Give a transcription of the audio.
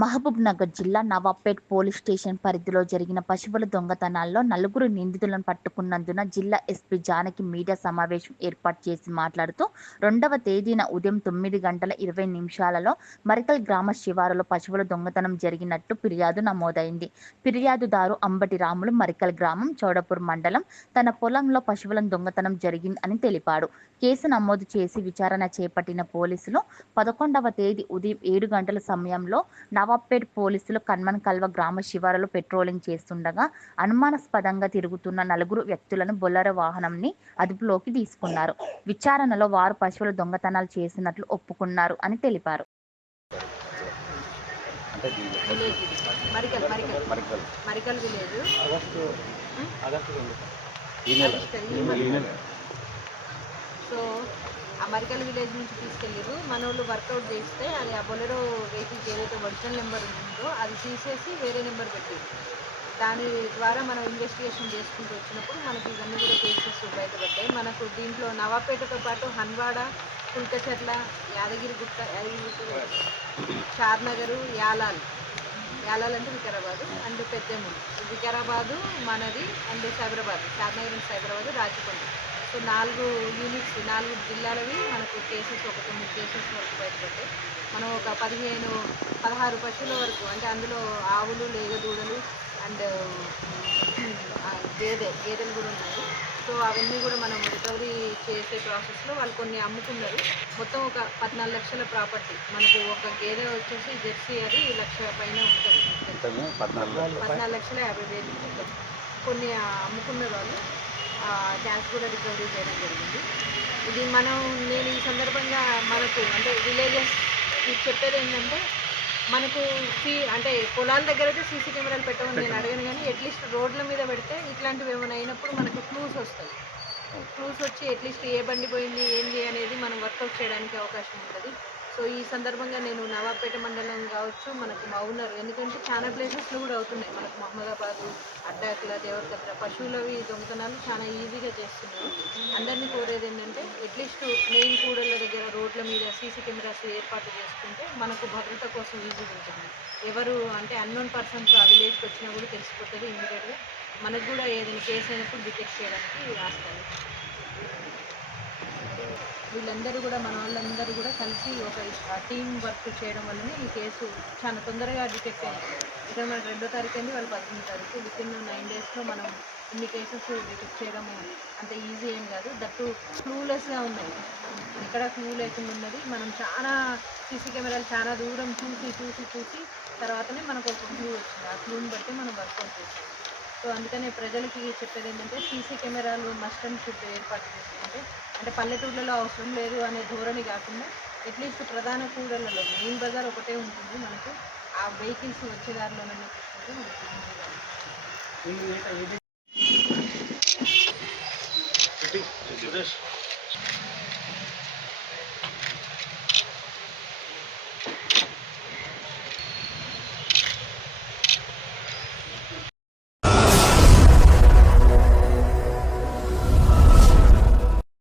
మహబూబ్ నగర్ జిల్లా Nawabpet police station పరిధిలో జరిగిన పశువుల దొంగతనాల్లో నలుగురు నిందితులను పట్టుకున్నందున జిల్లా ఎస్పీ జానకి మీడియా సమావేశం ఏర్పాటు చేసి మాట్లాడుతూ రెండవ తేదీన ఉదయం తొమ్మిది గంటల ఇరవై నిమిషాలలో మరికల్ గ్రామ శివారులో పశువుల దొంగతనం జరిగినట్టు ఫిర్యాదు నమోదైంది. ఫిర్యాదుదారు అంబటి రాములు మరికల్ గ్రామం చౌడపూర్ మండలం తన పొలంలో పశువులను దొంగతనం జరిగింది అని తెలిపాడు. కేసు నమోదు చేసి విచారణ చేపట్టిన పోలీసులు పదకొండవ తేదీ ఉదయం ఏడు గంటల సమయంలో నవాబ్పేట్ పోలీసులు కన్మన్ కల్వ గ్రామ శివారులో పెట్రోలింగ్ చేస్తుండగా అనుమానాస్పదంగా తిరుగుతున్న నలుగురు వ్యక్తులను బొల్లర వాహనంని అదుపులోకి తీసుకున్నారు. విచారణలో వారు పశువుల దొంగతనాలు చేసినట్లు ఒప్పుకున్నారు అని తెలిపారు. సో ఆ విలేజ్ నుంచి తీసుకెళ్ళారు మన వాళ్ళు వర్కౌట్ చేస్తే అది ఆ బొలెరో వెహికల్కి ఏదైతే ఒరిజినల్ నెంబర్ ఉంటుందో అది తీసేసి వేరే నెంబర్ పెట్టారు దాని ద్వారా మనం ఇన్వెస్టిగేషన్ చేసుకుంటూ వచ్చినప్పుడు మనకి ఇవన్నీ కూడా కేసెస్ బయటపడ్డాయి. మనకు దీంట్లో నవాపేటతో పాటు హన్వాడ కుల్కచర్ల యాదగిరిగుట్ట యాదగిరిగుట్ట చార్నగరు యాలాల్. యాలాల్ అంటే వికారాబాదు అండ్ పెద్దెముడు. వికారాబాదు మనది అండ్ సైబరాబాద్. చార్నగర్ అండ్ సైబరాబాద్ రాచకొండ సో నాలుగు యూనిట్స్ నాలుగు జిల్లాలవి మనకు కేసెస్ ఒక తొమ్మిది కేసెస్ వరకు బయటపడ్డాయి. మనం ఒక పదిహేను పదహారు పశువుల వరకు అంటే అందులో ఆవులు లేగ దూడలు అండ్ గేదె గేదెలు కూడా ఉన్నాయి. సో అవన్నీ కూడా మనం రికవరీ చేసే ప్రాసెస్లో వాళ్ళు కొన్ని అమ్ముకున్నారు. మొత్తం ఒక పద్నాలుగు లక్షల ప్రాపర్టీ మనకు ఒక గేదె వచ్చేసి జెర్సీ అది లక్ష పైన ఉంటుంది. పద్నాలుగు లక్షలు. యాభై వేలు. కొన్ని అమ్ముకున్న వాళ్ళు క్యాష్ కూడా రికవరీ చేయడం జరిగింది. ఇది మనం నేను ఈ సందర్భంగా మనకు అంటే విలేజెస్ చెప్పేది ఏంటంటే మనకు ఫీ అంటే పొలాల దగ్గర అయితే సీసీ కెమెరాలు పెట్టమని నేను అడగను కానీ అట్లీస్ట్ రోడ్ల మీద పెడితే ఇట్లాంటివి ఏమైనా అయినప్పుడు మనకు క్లూస్ వస్తాయి. క్లూస్ వచ్చి అట్లీస్ట్ ఏ బండి పోయింది ఏంది అనేది మనం వర్కౌట్ చేయడానికి అవకాశం ఉంటుంది. సో ఈ సందర్భంగా నేను నవాబ్పేట మండలం కావచ్చు మనకు మౌనర్ ఎందుకంటే చాలా ప్లేసెస్లో కూడా అవుతున్నాయి. మనకు మహమ్మదాబాదు అడ్డాకుల దేవరకద్ర పశువులవి దొంగతనాలు చాలా ఈజీగా చేస్తున్నారు. అందరినీ కోరేది ఏంటంటే అట్లీస్ట్ మెయిన్ కూడళ్ళ దగ్గర సీసీ కెమెరాస్ ఏర్పాటు చేసుకుంటే మనకు భద్రత కోసం ఈజీగా ఉంటుంది. ఎవరు అంటే అన్నోన్ పర్సన్స్ ఆ విలేజ్కి వచ్చినా కూడా తెలిసిపోతుంది ఇమీడియట్గా మనకు కూడా ఏదైనా కేసు అయినప్పుడు డిటెక్ట్ చేయడానికి ఆస్కారం. వీళ్ళందరూ కూడా మన వాళ్ళందరూ కూడా కలిసి ఒక టీం వర్క్ చేయడం వల్లనే ఈ కేసు చాలా తొందరగా డిటెక్ట్ అయింది ఇక్కడ మన రెండో తారీఖు అయింది వాళ్ళు పద్దెనిమిది తారీఖు విత్ ఇన్ నైన్ డేస్లో మనం ఇన్ని కేసెస్ డిటెక్ట్ చేయడం అంత ఈజీ ఏం కాదు. దట్టు క్లూలెస్గా ఉన్నాయి. ఎక్కడ క్లూ లేకుండా ఉన్నది. మనం చాలా సీసీ కెమెరాలు చాలా దూరం చూసి చూసి చూసి తర్వాతనే మనకు ఒక క్లూ వచ్చింది. ఆ క్లూని బట్టి మనం వర్కౌట్ చేసాం సో అందుకనే ప్రజలకి చెప్పేది ఏంటంటే సీసీ కెమెరాలు మస్ట్ అండ్ షుడ్ ఏర్పాటు చేసుకుంటే అంటే పల్లెటూళ్ళలో అవసరం లేదు అనే ధోరణి కాకుండా అట్లీస్ట్ ప్రధాన కూడలలో మెయిన్ బజార్ ఒకటే ఉంటుంది మనకు. ఆ వెహికల్స్ వచ్చే దారిలోనే. సురేష్